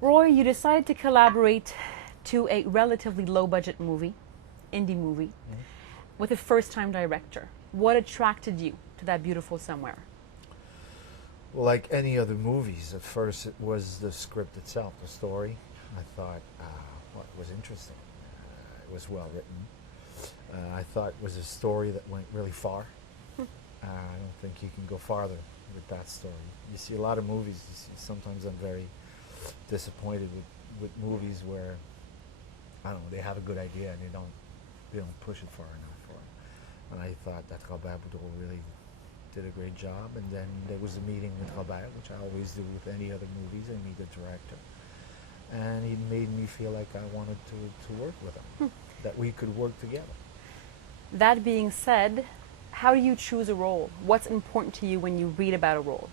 Roy, you decided to collaborate to a relatively low-budget movie, indie movie, with a first-time director. What attracted you to that beautiful somewhere? Well, like any other movies, at first it was the script itself, the story. I thought, well, it was interesting. It was well written. I thought it was a story that went really far. I don't think you can go farther with that story. You see a lot of movies. Sometimes I'm very disappointed with movies where I don't know, they have a good idea and they don't push it far enough. And I thought that Robert Boudreau really did a great job. And then there was a meeting with Robert, which I always do with any other movies. I meet the director, and he made me feel like I wanted to work with him, that we could work together. That being said, how do you choose a role? What's important to you when you read about a role?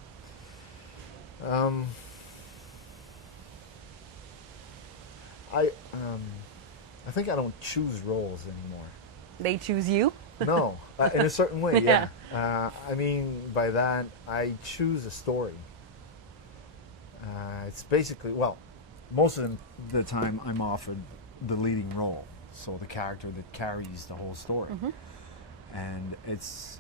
I think I don't choose roles anymore. They choose you? No, in a certain way, yeah. I mean, by that, I choose a story. It's basically, well, most of the time I'm offered the leading role, so the character that carries the whole story. And it's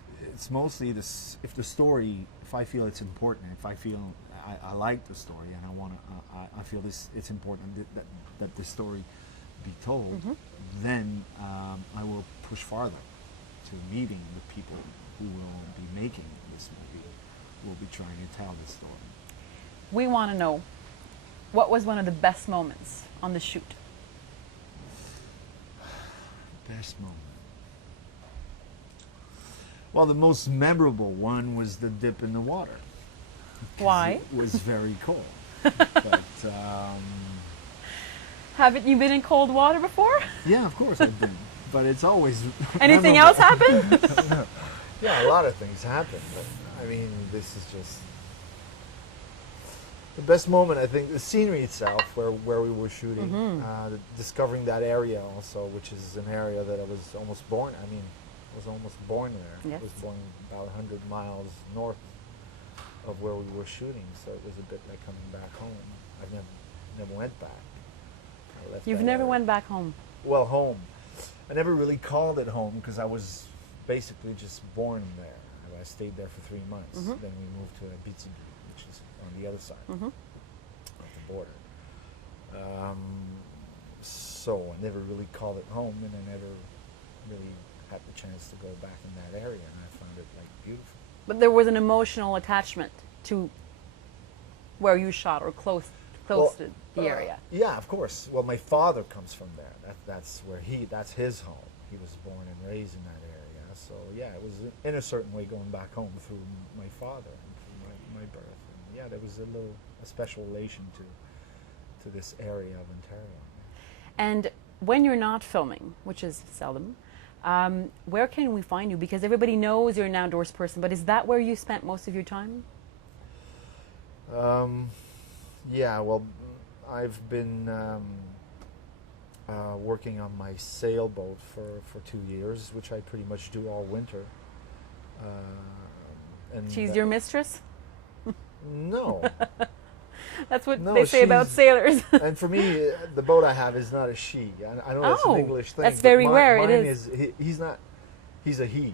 mostly this, if the story, if I feel it's important, if I feel I like the story and I feel it's important that the story be told, then I will push farther to meeting the people who will be making this movie, who will be trying to tell this story. We want to know, what was one of the best moments on the shoot? Best moment. Well, the most memorable one was the dip in the water. Why? It was very cold. But Haven't you been in cold water before? yeah, of course I've been. But it's always Anything else happen? Yeah, a lot of things happen. But I mean, this is just the best moment. I think the scenery itself, where we were shooting, discovering that area also, which is an area that I was almost born. I mean, I was almost born there. Yes. I was born about 100 miles north of where we were shooting, so it was a bit like coming back home. I never went back. I left You've that never area. went back home? Well, home. I never really called it home because I was basically just born there. I stayed there for 3 months. Then we moved to Dupuis, which is on the other side of the border. So I never really called it home, and I never really had the chance to go back in that area, and I found it like beautiful. But there was an emotional attachment to where you shot, or close to the area. Yeah, of course. Well, my father comes from there. That's his home. He was born and raised in that area. So yeah, it was in a certain way going back home through my father and through my birth. And yeah, there was a special relation to this area of Ontario. And when you're not filming, which is seldom, where can we find you? Because everybody knows you're an outdoors person, but is that where you spent most of your time? Yeah, well, I've been working on my sailboat for 2 years, which I pretty much do all winter. And She's your mistress? No. That's what No, they say about sailors. And for me, the boat I have is not a she. I know that's an English thing. That's but very rare. Mine it is. he's not. He's a he.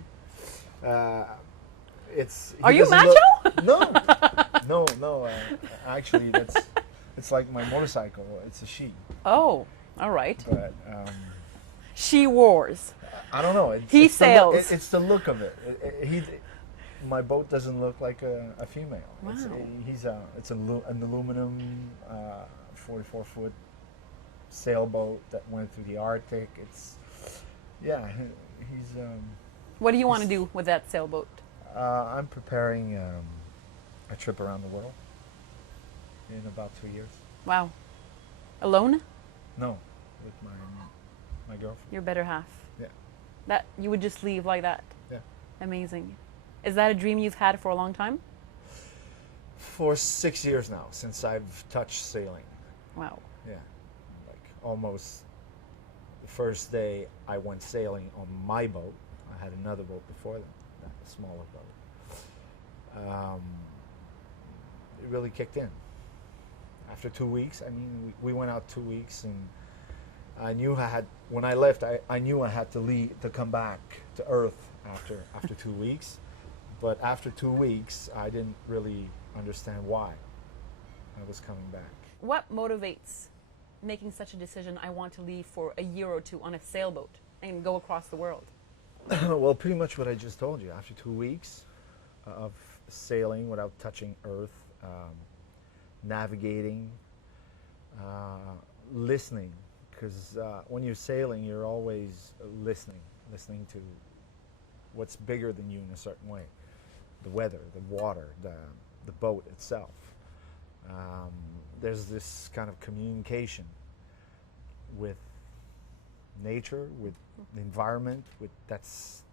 It's. Are he you doesn't macho? No. Actually, it's like my motorcycle. It's a she. Oh, all right. But She wars. I don't know. He it's sails. It's the look of it. My boat doesn't look like a female. Wow. It's an aluminum 44-foot sailboat that went through the Arctic. He's. What do you want to do with that sailboat? I'm preparing a trip around the world in about 2 years. Wow. Alone? No, with my girlfriend. Your better half. Yeah. That you would just leave like that? Yeah. Amazing. Is that a dream you've had for a long time? For 6 years now, since I've touched sailing. Wow. Yeah, like almost the first day I went sailing on my boat. I had another boat before that, a smaller boat. It really kicked in. After 2 weeks, I mean, we went out 2 weeks, and I knew I had. When I left, I knew I had to leave to come back to Earth after 2 weeks. But after 2 weeks, I didn't really understand why I was coming back. What motivates making such a decision? I want to leave for a year or two on a sailboat and go across the world. Well, pretty much what I just told you. After 2 weeks of sailing without touching Earth, navigating, listening, because when you're sailing, you're always listening to what's bigger than you in a certain way. The weather, the water, the boat itself. There's this kind of communication with nature, with the environment, with that's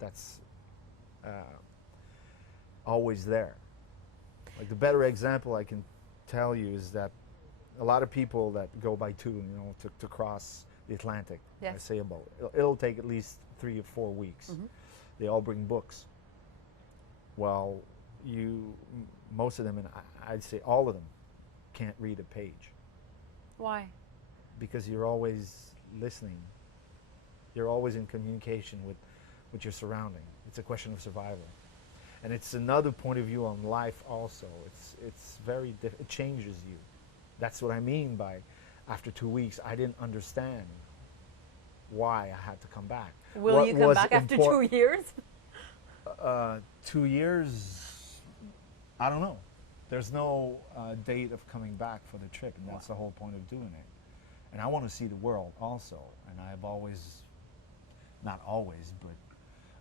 always there. Like the better example I can tell you is that a lot of people that go by two, to cross the Atlantic by sailboat, it'll take at least 3 or 4 weeks. Mm-hmm. They all bring books. Well, most of them, and I'd say all of them, can't read a page. Why? Because you're always listening. You're always in communication with your surrounding. It's a question of survival. And it's another point of view on life also. It's very it changes you. That's what I mean by after 2 weeks, I didn't understand why I had to come back. Will you come back after 2 years? 2 years, I don't know. There's no date of coming back for the trip, and that's the whole point of doing it. And I want to see the world also, and I've always, not always, but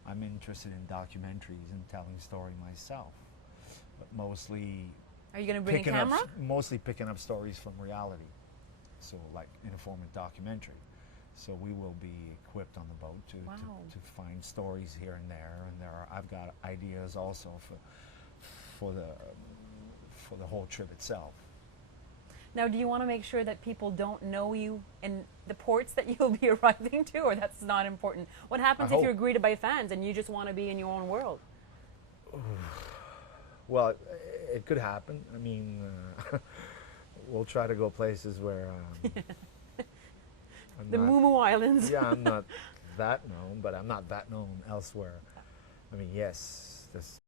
I'm interested in documentaries and telling story myself, but mostly. Are you going to bring a camera? Mostly picking up stories from reality, so like in a form of documentary. So we will be equipped on the boat to find stories here and there, and I've got ideas also for the whole trip itself. Now, do you want to make sure that people don't know you in the ports that you'll be arriving to, or that's not important? What happens if you're greeted by fans and you just want to be in your own world? Well, it could happen. I mean, we'll try to go places where the Moo Islands. Yeah, I'm not that known, but I'm not that known elsewhere. I mean, yes, this